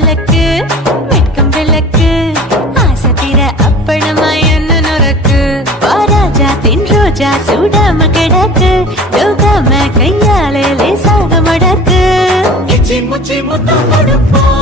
விளக்கு வெட்கம் விளக்கு ஆசத்திர அப்பளமா என்ன நொறக்கு வாராஜா தின் ரோஜா சூடாம கிடக்கு யோகாம கையாலே லேசாக மடக்கு முச்சி முத்தம் கொடுப்போம்